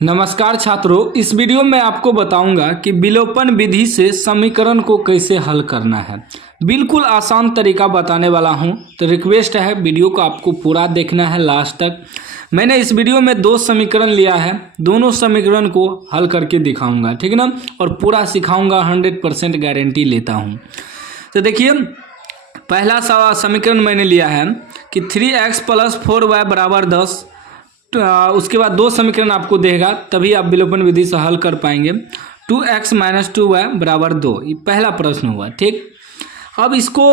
नमस्कार छात्रों, इस वीडियो में आपको बताऊंगा कि विलोपन विधि से समीकरण को कैसे हल करना है। बिल्कुल आसान तरीका बताने वाला हूं, तो रिक्वेस्ट है वीडियो को आपको पूरा देखना है लास्ट तक। मैंने इस वीडियो में 2 समीकरण लिया है, दोनों समीकरण को हल करके दिखाऊंगा, ठीक है ना, और पूरा सिखाऊंगा, 100% गारंटी लेता हूँ। तो देखिए, पहला समीकरण मैंने लिया है कि 3x + 4y = 10। उसके बाद 2 समीकरण आपको देगा, तभी आप विलोपन विधि से हल कर पाएंगे। 2x - 2y = 2, ये पहला प्रश्न हुआ, ठीक। अब इसको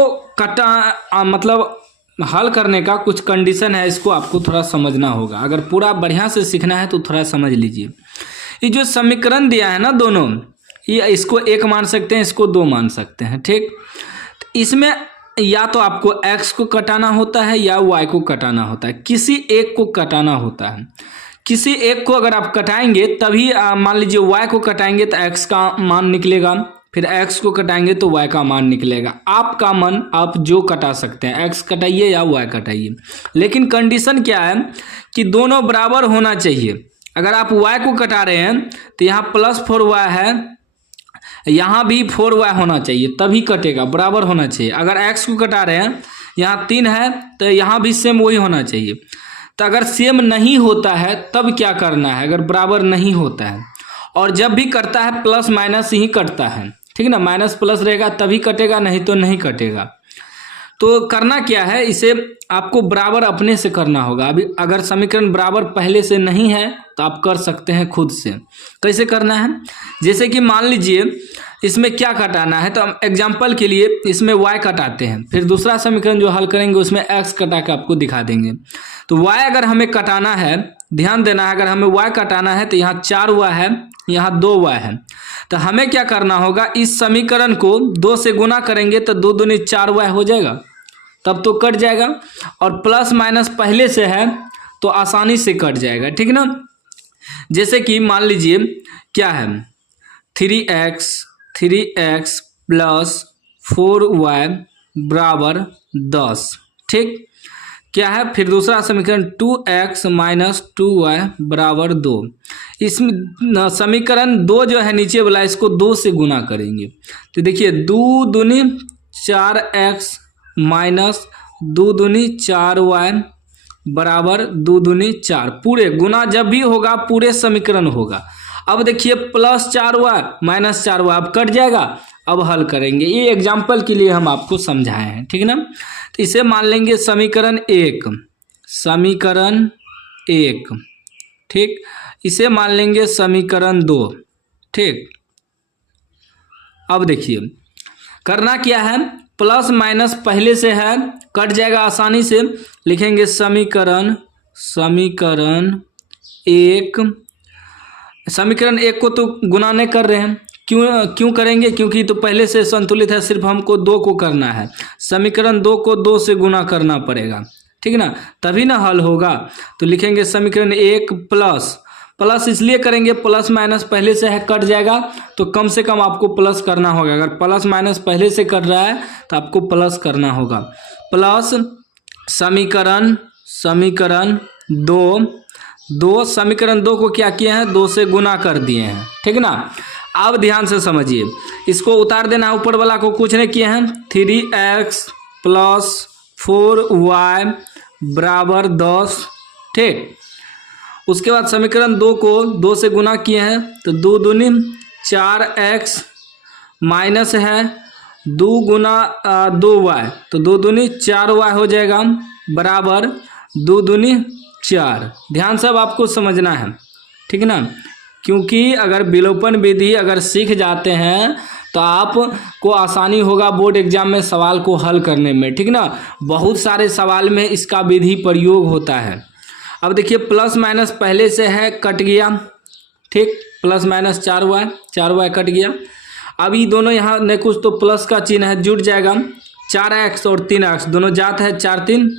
मतलब हल करने का कुछ कंडीशन है, इसको आपको थोड़ा समझना होगा। अगर पूरा बढ़िया से सीखना है तो थोड़ा समझ लीजिए। ये जो समीकरण दिया है ना दोनों, ये इसको 1 मान सकते हैं, इसको 2 मान सकते हैं, ठीक। इसमें या तो आपको x को कटाना होता है या y को कटाना होता है, किसी एक को कटाना होता है। किसी एक को अगर आप कटाएंगे तभी मान लीजिए y को कटाएंगे तो x का मान निकलेगा, फिर x को कटाएंगे तो y का मान निकलेगा। आपका मन आप जो कटा सकते हैं, x कटाइए या y कटाइए, लेकिन कंडीशन क्या है कि दोनों बराबर होना चाहिए। अगर आप y को कटा रहे हैं तो यहाँ +4y है, यहाँ भी 4y होना चाहिए, तभी कटेगा, बराबर होना चाहिए। अगर x को कटा रहे हैं, यहाँ 3 है तो यहाँ भी सेम वही होना चाहिए। तो अगर सेम नहीं होता है तब क्या करना है, अगर बराबर नहीं होता है, और जब भी कटता है प्लस माइनस ही कटता है, ठीक ना, माइनस प्लस रहेगा तभी कटेगा, नहीं तो नहीं कटेगा। तो करना क्या है, इसे आपको बराबर अपने से करना होगा। अभी अगर समीकरण बराबर पहले से नहीं है तो आप कर सकते हैं खुद से। कैसे करना है, जैसे कि मान लीजिए इसमें क्या कटाना है, तो हम एग्जाम्पल के लिए इसमें y कटाते हैं, फिर दूसरा समीकरण जो हल करेंगे उसमें x कटा के आपको दिखा देंगे। तो y अगर हमें कटाना है, ध्यान देना है, अगर हमें y कटाना है तो यहाँ 4y है, यहाँ 2y है। तो हमें क्या करना होगा, इस समीकरण को 2 से गुना करेंगे तो 2 दूनी 4y हो जाएगा, तब तो कट जाएगा। और प्लस माइनस पहले से है तो आसानी से कट जाएगा, ठीक ना। जैसे कि मान लीजिए क्या है, 3x + 4y = 10, ठीक। क्या है, फिर दूसरा समीकरण 2x - 2y = 2। इसमें समीकरण 2 जो है नीचे वाला, इसको 2 से गुना करेंगे तो देखिए 2 दूनी 4x - 2 दूनी 4y = 2 दूनी 4। पूरे गुना जब भी होगा पूरे समीकरण होगा। अब देखिए +4y - 4y अब कट जाएगा। अब हल करेंगे, ये एग्जाम्पल के लिए हम आपको समझाए हैं, ठीक ना। तो इसे मान लेंगे समीकरण 1, ठीक। इसे मान लेंगे समीकरण 2, ठीक। अब देखिए करना क्या है, प्लस माइनस पहले से है, कट जाएगा आसानी से। लिखेंगे समीकरण 1 को तो गुना नहीं कर रहे हैं, क्यों करेंगे, क्योंकि तो पहले से संतुलित है, सिर्फ हमको 2 को करना है। समीकरण 2 को 2 से गुना करना पड़ेगा, ठीक ना, तभी ना हल होगा। तो लिखेंगे समीकरण 1 प्लस इसलिए करेंगे, प्लस माइनस पहले से है, कट जाएगा, तो कम से कम आपको प्लस करना होगा। अगर प्लस माइनस पहले से कट रहा है तो आपको प्लस करना होगा। प्लस समीकरण 2 समीकरण 2 को क्या किए हैं, 2 से गुना कर दिए हैं, ठीक ना। अब ध्यान से समझिए, इसको उतार देना है, ऊपर वाला को कुछ नहीं किए हैं। 3x + 4y = 10, ठीक। उसके बाद समीकरण 2 को 2 से गुना किए हैं तो 2 दूनी 4x माइनस है 2 गुना 2y, तो 2 दूनी 4y हो जाएगा, बराबर 2 दूनी 4। ध्यान से अब आपको समझना है, ठीक ना, क्योंकि अगर विलोपन विधि अगर सीख जाते हैं तो आपको आसानी होगा बोर्ड एग्जाम में सवाल को हल करने में, ठीक ना। बहुत सारे सवाल में इसका विधि प्रयोग होता है। अब देखिए प्लस माइनस पहले से है, कट गया, ठीक, प्लस माइनस 4y कट गया। अब ये दोनों यहाँ नहीं कुछ तो प्लस का चिन्ह है, जुट जाएगा। 4x और 3x दोनों जात है, 4 3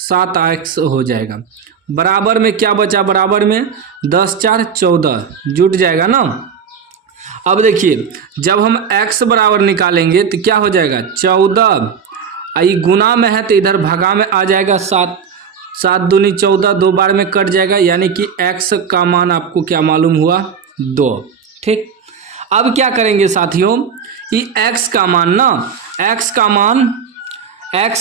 7x हो जाएगा। बराबर में क्या बचा, बराबर में 10 4 14 जुट जाएगा ना। अब देखिए जब हम x बराबर निकालेंगे तो क्या हो जाएगा, 14, आई गुना में है तो इधर भागा में आ जाएगा 7, 7 दूनी 14, 2 बार में कट जाएगा, यानी कि x का मान आपको क्या मालूम हुआ 2। ठीक, अब क्या करेंगे साथियों, कि x का मान ना, x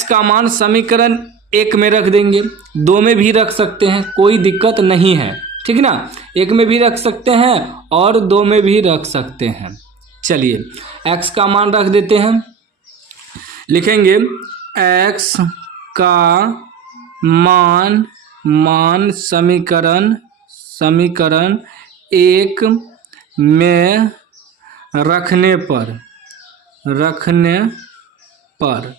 का मान समीकरण 1 में रख देंगे, 2 में भी रख सकते हैं, कोई दिक्कत नहीं है। ठीक ना, 1 में भी रख सकते हैं और 2 में भी रख सकते हैं। चलिए x का मान रख देते हैं, लिखेंगे x का मान समीकरण 1 में रखने पर।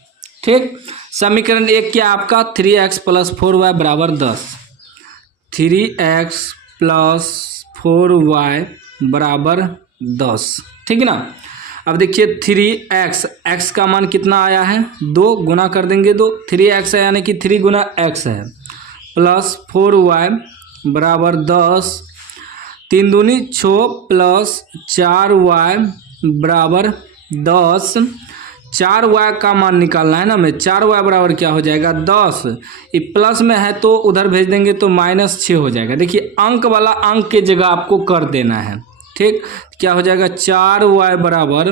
ठीक, समीकरण 1 क्या आपका 3x + 4y बराबर 10, 3x + 4y बराबर 10। ठीक ना, अब देखिए 3x का मान कितना आया है 2, गुना कर देंगे 2, 3x है यानी कि 3 गुना x है, प्लस 4y बराबर 10, 3 दूनी 6 प्लस 4y बराबर 10। 4y का मान निकालना है ना हमें, 4y बराबर क्या हो जाएगा 10, ये प्लस में है तो उधर भेज देंगे तो -6 हो जाएगा। देखिए अंक वाला अंक के जगह आपको कर देना है। ठीक, क्या हो जाएगा 4y बराबर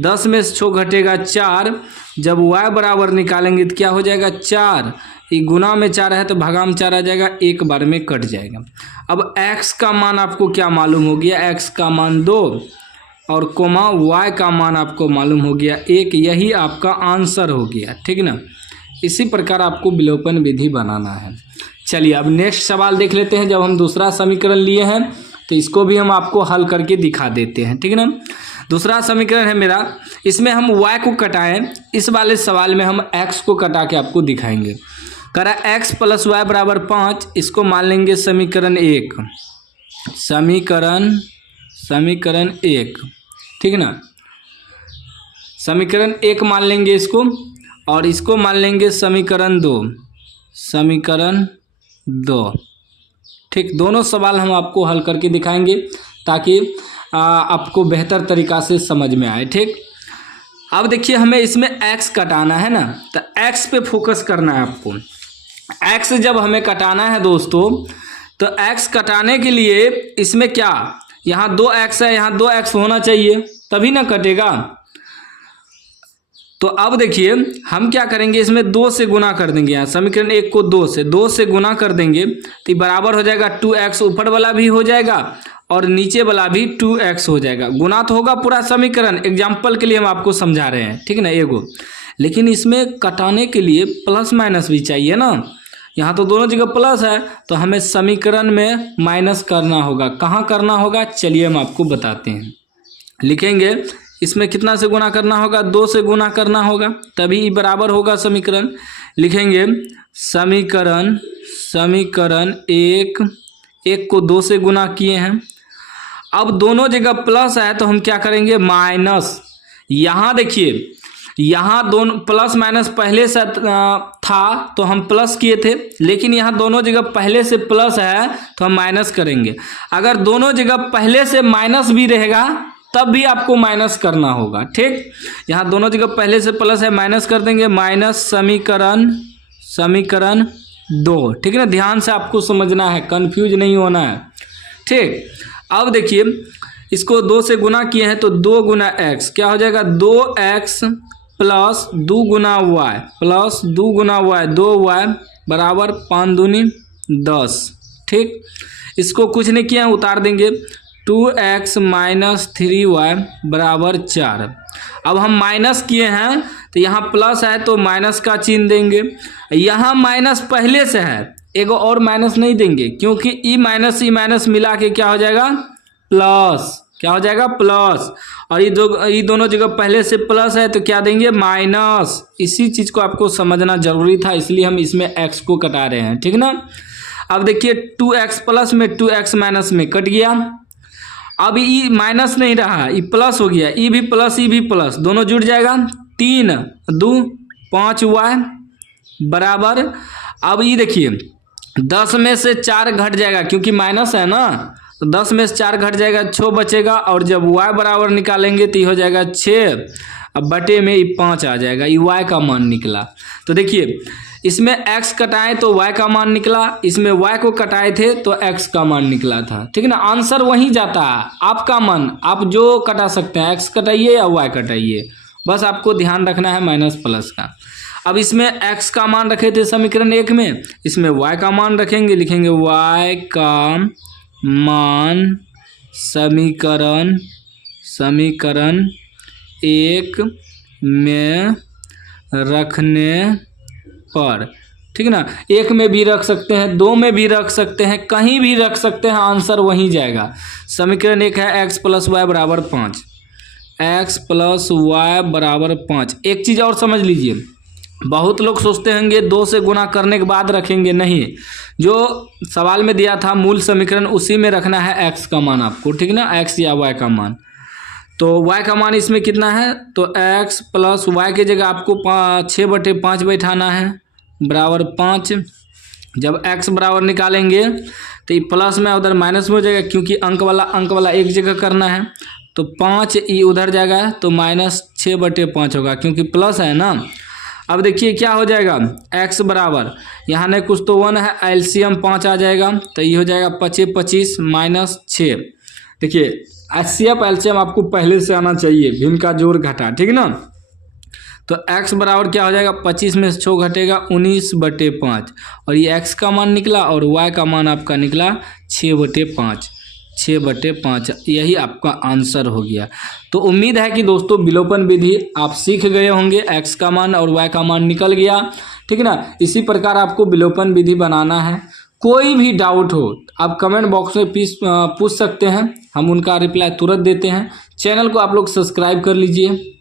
10 में से 6 घटेगा 4, जब y बराबर निकालेंगे तो क्या हो जाएगा 4, ये गुना में 4 है तो भागा में 4 आ जाएगा, एक बार में कट जाएगा। अब x का मान आपको क्या मालूम हो गया, x का मान 2 और कोमा y का मान आपको मालूम हो गया 1, यही आपका आंसर हो गया। ठीक ना, इसी प्रकार आपको विलोपन विधि बनाना है। चलिए अब नेक्स्ट सवाल देख लेते हैं। जब हम दूसरा समीकरण लिए हैं तो इसको भी हम आपको हल करके दिखा देते हैं। ठीक है ना, दूसरा समीकरण है मेरा, इसमें हम y को कटाएं, इस वाले सवाल में हम x को कटा के आपको दिखाएंगे। करा x + y बराबर 5, इसको मान लेंगे समीकरण 1, समीकरण 1। ठीक ना, समीकरण 1 मान लेंगे इसको, और इसको मान लेंगे समीकरण 2। ठीक, दोनों सवाल हम आपको हल करके दिखाएंगे ताकि आपको बेहतर तरीक़ा से समझ में आए। ठीक, अब देखिए हमें इसमें x कटाना है ना, तो x पे फोकस करना है आपको। x जब हमें कटाना है दोस्तों, तो x कटाने के लिए इसमें क्या, यहाँ 2x है, यहाँ 2x होना चाहिए तभी ना कटेगा। तो अब देखिए हम क्या करेंगे, इसमें 2 से गुना कर देंगे, यहाँ समीकरण 1 को 2 से गुना कर देंगे तो बराबर हो जाएगा 2x, ऊपर वाला भी हो जाएगा और नीचे वाला भी 2x हो जाएगा। गुना तो होगा पूरा समीकरण, एग्जाम्पल के लिए हम आपको समझा रहे हैं। ठीक है ना, एगो, लेकिन इसमें कटाने के लिए प्लस माइनस भी चाहिए ना, यहाँ तो दोनों जगह प्लस है तो हमें समीकरण में माइनस करना होगा। कहाँ करना होगा चलिए हम आपको बताते हैं। लिखेंगे इसमें कितना से गुना करना होगा, 2 से गुना करना होगा तभी बराबर होगा समीकरण। लिखेंगे समीकरण 1 को 2 से गुना किए हैं। अब दोनों जगह प्लस है तो हम क्या करेंगे माइनस, यहाँ देखिए यहाँ दोनों प्लस माइनस पहले से था तो हम प्लस किए थे, लेकिन यहाँ दोनों जगह पहले से प्लस है तो हम माइनस करेंगे। अगर दोनों जगह पहले से माइनस भी रहेगा तब भी आपको माइनस करना होगा। ठीक, यहाँ दोनों जगह पहले से प्लस है, माइनस कर देंगे, माइनस समीकरण 2। ठीक है ना, ध्यान से आपको समझना है, कंफ्यूज नहीं होना है। ठीक, अब देखिए इसको 2 से गुना किए हैं तो 2 गुना x क्या हो जाएगा 2x प्लस 2 गुना y प्लस 2 गुना y 2y बराबर 5 दूनी 10। ठीक, इसको कुछ नहीं किया उतार देंगे, 2x माइनस 3y बराबर 4। अब हम माइनस किए हैं तो यहाँ प्लस है तो माइनस का चिन्ह देंगे, यहाँ माइनस पहले से है, एक और माइनस नहीं देंगे क्योंकि ई माइनस मिला के क्या हो जाएगा प्लस, क्या हो जाएगा प्लस, और ये दोनों जगह पहले से प्लस है तो क्या देंगे माइनस। इसी चीज़ को आपको समझना जरूरी था, इसलिए हम इसमें x को कटा रहे हैं। ठीक ना, अब देखिए 2x प्लस में 2x माइनस में कट गया, अब ई माइनस नहीं रहा, ई प्लस हो गया, ई भी प्लस दोनों जुड़ जाएगा, 3 2 5y बराबर, अब ये देखिए 10 में से 4 घट जाएगा क्योंकि माइनस है ना, तो 10 में से 4 घट जाएगा, 6 बचेगा, और जब y बराबर निकालेंगे तो ये हो जाएगा 6, अब बटे में ये 5 आ जाएगा, ये y का मान निकला। तो देखिए इसमें x कटाए तो y का मान निकला, इसमें y को कटाए थे तो x का मान निकला था। ठीक है ना, आंसर वहीं जाता है। आपका मन आप जो कटा सकते हैं, x कटाइए या y कटाइए, बस आपको ध्यान रखना है माइनस प्लस का। अब इसमें x का मान रखे थे समीकरण 1 में, इसमें y का मान रखेंगे, लिखेंगे y का मान समीकरण 1 में रखने पर, ठीक है ना, 1 में भी रख सकते हैं, 2 में भी रख सकते हैं, कहीं भी रख सकते हैं, आंसर वहीं जाएगा। समीकरण 1 है x + y = 5, x + y = 5। एक चीज़ और समझ लीजिए, बहुत लोग सोचते होंगे 2 से गुना करने के बाद रखेंगे, नहीं, जो सवाल में दिया था मूल समीकरण उसी में रखना है x का मान आपको, ठीक है ना, x या y का मान। तो y का मान इसमें कितना है, तो x + y की जगह आपको 6/5 बैठाना है बराबर 5। जब x बराबर निकालेंगे तो ये प्लस में उधर माइनस में हो जाएगा, क्योंकि अंक वाला एक जगह करना है, तो 5 ये उधर जाएगा तो -6/5 होगा, क्योंकि प्लस है ना। अब देखिए क्या हो जाएगा, x बराबर यहाँ नहीं कुछ तो 1 है, एलसीएम 5 आ जाएगा, तो ये हो जाएगा 25 25 -6। देखिए एचसीएफ एलसीएम आपको पहले से आना चाहिए, भिन्न का जोड़ घटा, ठीक है ना। तो x बराबर क्या हो जाएगा, 25 में से 6 घटेगा 19/5, और ये x का मान निकला और y का मान आपका निकला 6/5, यही आपका आंसर हो गया। तो उम्मीद है कि दोस्तों विलोपन विधि आप सीख गए होंगे, x का मान और y का मान निकल गया, ठीक है ना। इसी प्रकार आपको विलोपन विधि बनाना है। कोई भी डाउट हो आप कमेंट बॉक्स में पूछ सकते हैं, हम उनका रिप्लाई तुरंत देते हैं। चैनल को आप लोग सब्सक्राइब कर लीजिए।